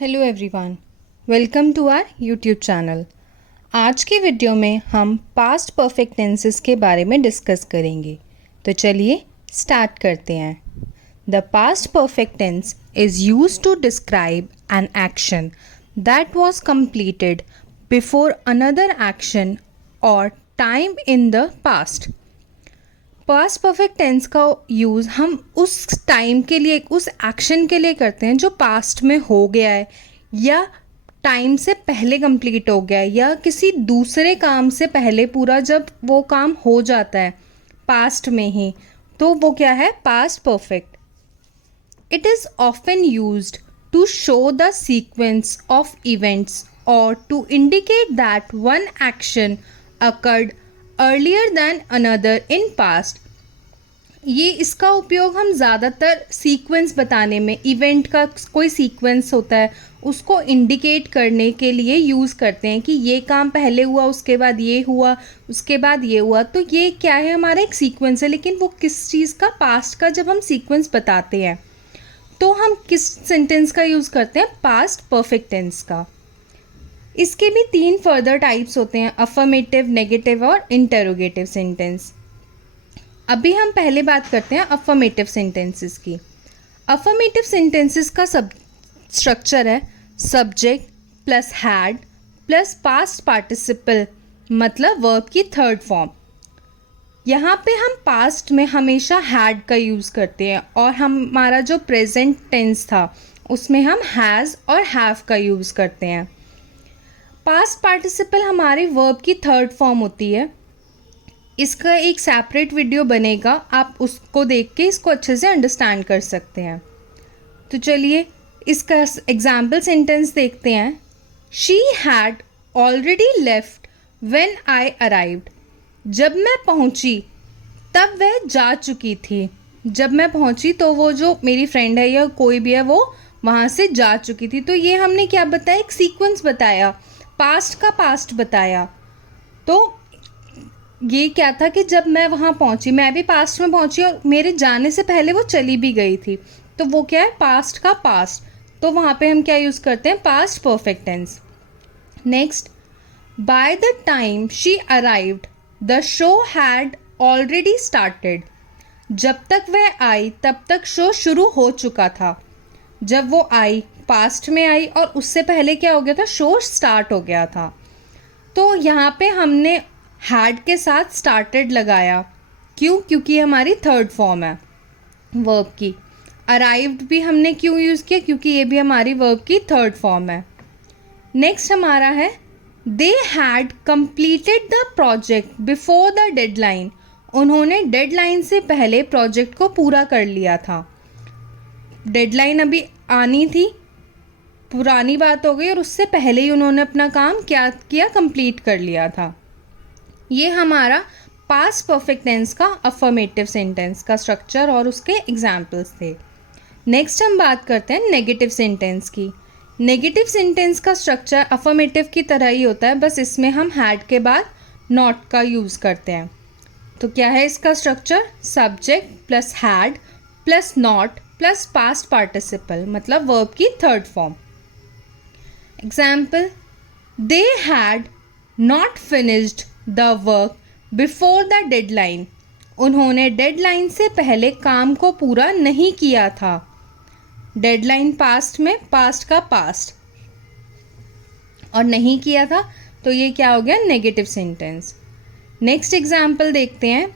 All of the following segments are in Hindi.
Hello everyone, welcome to our YouTube channel. आज की वीडियो में हम पास्ट परफेक्ट टेंसेस के बारे में डिस्कस करेंगे। तो चलिए स्टार्ट करते हैं। The past perfect tense is used to describe an action that was completed before another action और time in the past. Past perfect tense का यूज़ हम उस टाइम के लिए, उस एक्शन के लिए करते हैं जो पास्ट में हो गया है या टाइम से पहले कंप्लीट हो गया है या किसी दूसरे काम से पहले पूरा जब वो काम हो जाता है पास्ट में ही, तो वो क्या है? Past perfect. It is often used to show the sequence of events और to indicate that one action occurred earlier than another in past. ये इसका उपयोग हम ज़्यादातर सीक्वेंस बताने में, इवेंट का कोई सीक्वेंस होता है उसको इंडिकेट करने के लिए यूज़ करते हैं कि ये काम पहले हुआ, उसके बाद ये हुआ, उसके बाद ये हुआ। तो ये क्या है? हमारा एक सीक्वेंस है, लेकिन वो किस चीज़ का? पास्ट का। जब हम सीक्वेंस बताते हैं तो हम किस सेंटेंस का यूज़ करते हैं? पास्ट परफेक्ट टेंस का। इसके भी 3 फर्दर टाइप्स होते हैं, अफर्मेटिव, नेगेटिव और इंटरोगेटिव सेंटेंस। अभी हम पहले बात करते हैं अफर्मेटिव सेंटेंसेस की। अफर्मेटिव सेंटेंसेस का सब स्ट्रक्चर है subject plus had plus past participle, मतलब वर्ब की थर्ड फॉर्म। यहाँ पे हम पास्ट में हमेशा हैड का यूज़ करते हैं और हमारा जो प्रेजेंट टेंस था उसमें हम हैज़ और हैव का यूज़ करते हैं। पास्ट पार्टिसिपल हमारे वर्ब की थर्ड फॉर्म होती है। इसका एक सेपरेट वीडियो बनेगा, आप उसको देख के इसको अच्छे से अंडरस्टैंड कर सकते हैं। तो चलिए इसका एग्जाम्पल सेंटेंस देखते हैं। She had already left when I arrived. जब मैं पहुंची तब वह जा चुकी थी। जब मैं पहुंची तो वो जो मेरी फ्रेंड है या कोई भी है वो वहाँ से जा चुकी थी। तो ये हमने क्या बताया? एक सीक्वेंस बताया, पास्ट का पास्ट बताया। तो ये क्या था कि जब मैं वहाँ पहुँची, मैं भी पास्ट में पहुँची और मेरे जाने से पहले वो चली भी गई थी। तो वो क्या है? पास्ट का पास्ट। तो वहाँ पे हम क्या यूज़ करते हैं? Past perfect tense. Next, by the time she arrived the show had already started. जब तक वह आई तब तक शो शुरू हो चुका था। जब वो आई, पास्ट में आई और उससे पहले क्या हो गया था? शो स्टार्ट हो गया था। तो यहाँ पे हमने हैड के साथ स्टार्टेड लगाया। क्यों? क्योंकि हमारी थर्ड फॉर्म है वर्ब की। अराइव्ड भी हमने क्यों यूज़ किया? क्योंकि ये भी हमारी वर्ब की थर्ड फॉर्म है। नेक्स्ट हमारा है they had completed the project before the deadline. उन्होंने डेडलाइन से पहले प्रोजेक्ट को पूरा कर लिया था। डेडलाइन अभी आनी थी, पुरानी बात हो गई और उससे पहले ही उन्होंने अपना काम क्या किया? कंप्लीट कर लिया था। ये हमारा पास्ट परफेक्ट टेंस का अफर्मेटिव सेंटेंस का स्ट्रक्चर और उसके एग्जाम्पल्स थे। नेक्स्ट हम बात करते हैं नेगेटिव सेंटेंस की। नेगेटिव सेंटेंस का स्ट्रक्चर अफर्मेटिव की तरह ही होता है, बस इसमें हम हैड के बाद नॉट का यूज़ करते हैं। तो क्या है इसका structure? Subject plus had plus not plus past participle, मतलब वर्ब की third form. Example, they had not finished the work before the deadline. उन्होंने डेडलाइन से पहले काम को पूरा नहीं किया था। डेडलाइन पास्ट में, पास्ट का पास्ट, और नहीं किया था, तो ये क्या हो गया? Negative sentence. नेक्स्ट एग्जाम्पल देखते हैं।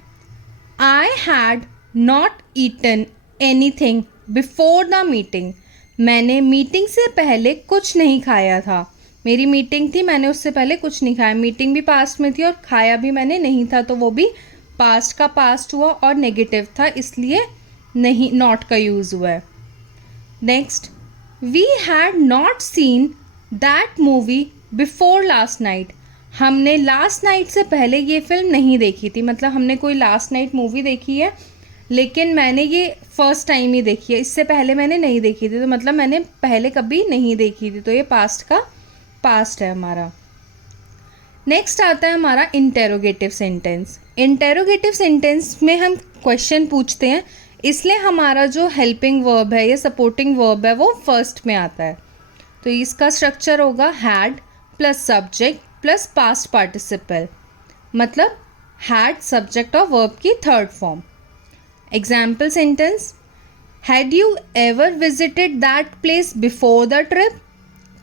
I had not eaten anything before the meeting. मैंने मीटिंग से पहले कुछ नहीं खाया था। मेरी मीटिंग थी, मैंने उससे पहले कुछ नहीं खाया। मीटिंग भी पास्ट में थी और खाया भी मैंने नहीं था, तो वो भी पास्ट का पास्ट हुआ और नेगेटिव था, इसलिए नहीं, नॉट का यूज़ हुआ है। Next, we had not seen that movie before last night. हमने लास्ट नाइट से पहले ये फिल्म नहीं देखी थी। मतलब हमने कोई लास्ट नाइट मूवी देखी है, लेकिन मैंने ये फर्स्ट टाइम ही देखी है, इससे पहले मैंने नहीं देखी थी। तो मतलब मैंने पहले कभी नहीं देखी थी, तो ये पास्ट का पास्ट है हमारा। नेक्स्ट आता है हमारा इंटेरोगेटिव सेंटेंस। इंटेरोगेटिव सेंटेंस में हम क्वेश्चन पूछते हैं, इसलिए हमारा जो हेल्पिंग वर्ब है या सपोर्टिंग वर्ब है वो फर्स्ट में आता है। तो इसका स्ट्रक्चर होगा had plus subject plus past participle, मतलब हैड सब्जेक्ट और वर्ब की third form. Example sentence, had you ever visited that place before the trip?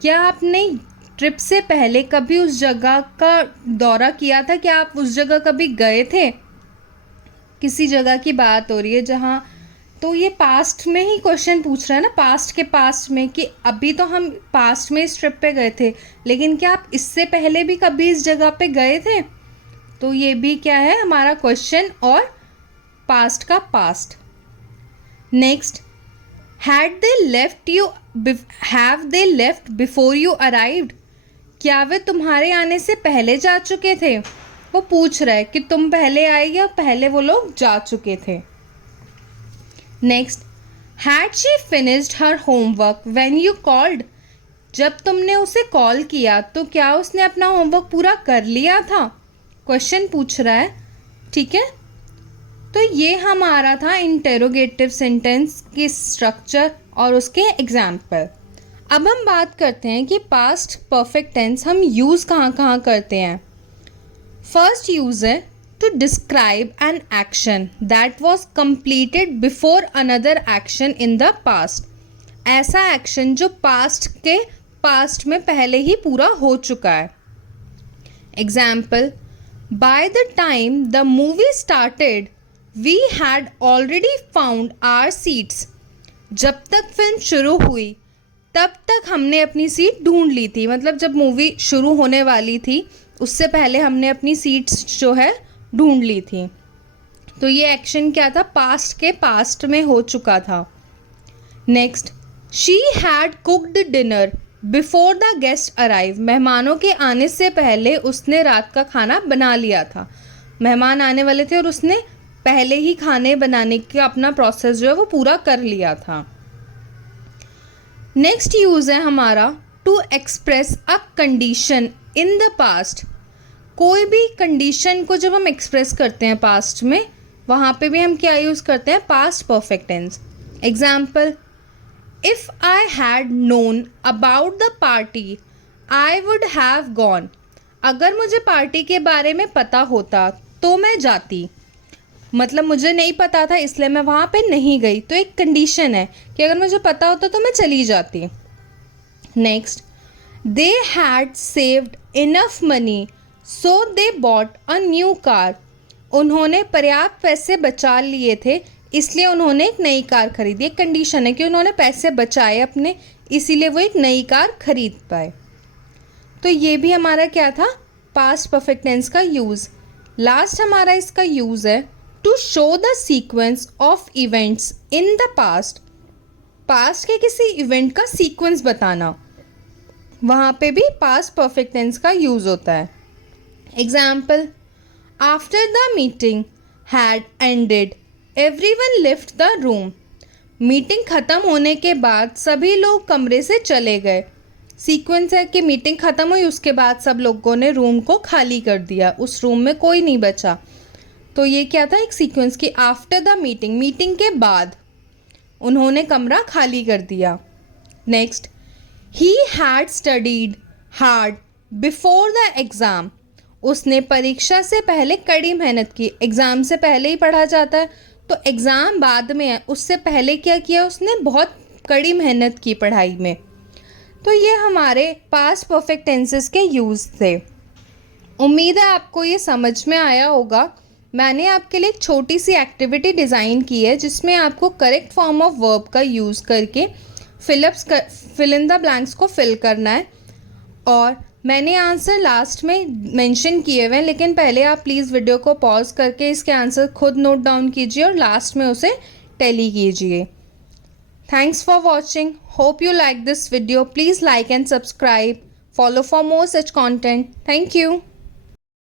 क्या आपने ट्रिप से पहले कभी उस जगह का दौरा किया था? क्या आप उस जगह कभी गए थे? किसी जगह की बात हो रही है जहाँ, तो ये पास्ट में ही क्वेश्चन पूछ रहा है ना, पास्ट के पास्ट में, कि अभी तो हम पास्ट में इस ट्रिप पे गए थे, लेकिन क्या आप इससे पहले भी कभी इस जगह पे गए थे? तो ये भी क्या है हमारा क्वेश्चन और पास्ट का past. Next, have they left before you arrived? क्या वे तुम्हारे आने से पहले जा चुके थे? वो पूछ रहा है कि तुम पहले आए या पहले वो लोग जा चुके थे। Next, had she finished her homework when you called? जब तुमने उसे कॉल किया तो क्या उसने अपना होमवर्क पूरा कर लिया था? क्वेश्चन पूछ रहा है, ठीक है। तो ये हमारा था इंटेरोगेटिव सेंटेंस की स्ट्रक्चर और उसके एग्जाम्पल। अब हम बात करते हैं कि पास्ट परफेक्ट टेंस हम यूज़ कहाँ कहाँ करते हैं। फर्स्ट यूज़ है to describe an action that was completed before another action in the past। ऐसा एक्शन जो पास्ट के पास्ट में पहले ही पूरा हो चुका है। Example, by the time the movie started we had already found our seats। जब तक फिल्म शुरू हुई तब तक हमने अपनी सीट ढूंढ ली थी, मतलब जब मूवी शुरू होने वाली थी उससे पहले हमने अपनी सीट्स जो है ढूंढ ली थी। तो ये एक्शन क्या था, पास्ट के पास्ट में हो चुका था। Next, she had cooked dinner before the guest arrive. मेहमानों के आने से पहले उसने रात का खाना बना लिया था। मेहमान आने वाले थे और उसने पहले ही खाने बनाने का अपना प्रोसेस जो है वो पूरा कर लिया था। नेक्स्ट यूज़ है हमारा to express a condition in the past. कोई भी कंडीशन को जब हम एक्सप्रेस करते हैं पास्ट में, वहाँ पे भी हम क्या यूज़ करते हैं, past perfect tense. Example, if I had known about the party I would have gone. अगर मुझे पार्टी के बारे में पता होता तो मैं जाती, मतलब मुझे नहीं पता था इसलिए मैं वहाँ पे नहीं गई। तो एक कंडीशन है कि अगर मुझे पता होता तो मैं चली जाती। Next, they had saved enough money so they bought a new car. उन्होंने पर्याप्त पैसे बचा लिए थे इसलिए उन्होंने एक नई कार खरीदी। एक कंडीशन है कि उन्होंने पैसे बचाए अपने, इसीलिए वो एक नई कार खरीद पाए। तो ये भी हमारा क्या था, पास्ट परफेक्ट टेंस का यूज़। लास्ट हमारा इसका यूज़ है to show the sequence of events in the past. Past के किसी इवेंट का सीक्वेंस बताना, वहाँ पे भी पास्ट परफेक्ट टेंस का यूज़ होता है। Example, after the meeting had ended everyone left the room. Meeting ख़त्म होने के बाद सभी लोग कमरे से चले गए। सीक्वेंस है कि मीटिंग ख़त्म हुई, उसके बाद सब लोगों ने रूम को खाली कर दिया, उस रूम में कोई नहीं बचा। तो ये क्या था, एक सीक्वेंस की आफ्टर द मीटिंग, मीटिंग के बाद उन्होंने कमरा खाली कर दिया। Next, he had studied hard before the exam. उसने परीक्षा से पहले कड़ी मेहनत की। एग्ज़ाम से पहले ही पढ़ा जाता है, तो एग्ज़ाम बाद में है, उससे पहले क्या किया उसने, बहुत कड़ी मेहनत की पढ़ाई में। तो ये हमारे पास्ट परफेक्ट टेंसेस के यूज़ थे। उम्मीद है आपको ये समझ में आया होगा। मैंने आपके लिए एक छोटी सी एक्टिविटी डिज़ाइन की है जिसमें आपको करेक्ट फॉर्म ऑफ वर्ब का यूज़ करके फिल इन द ब्लैंक्स को फिल करना है। और मैंने आंसर लास्ट में मेंशन किए हुए हैं, लेकिन पहले आप प्लीज़ वीडियो को पॉज करके इसके आंसर खुद नोट डाउन कीजिए और लास्ट में उसे टैली कीजिए। Thanks for watching. Hope you like this video. Please like and subscribe. Follow for more such content. Thank you.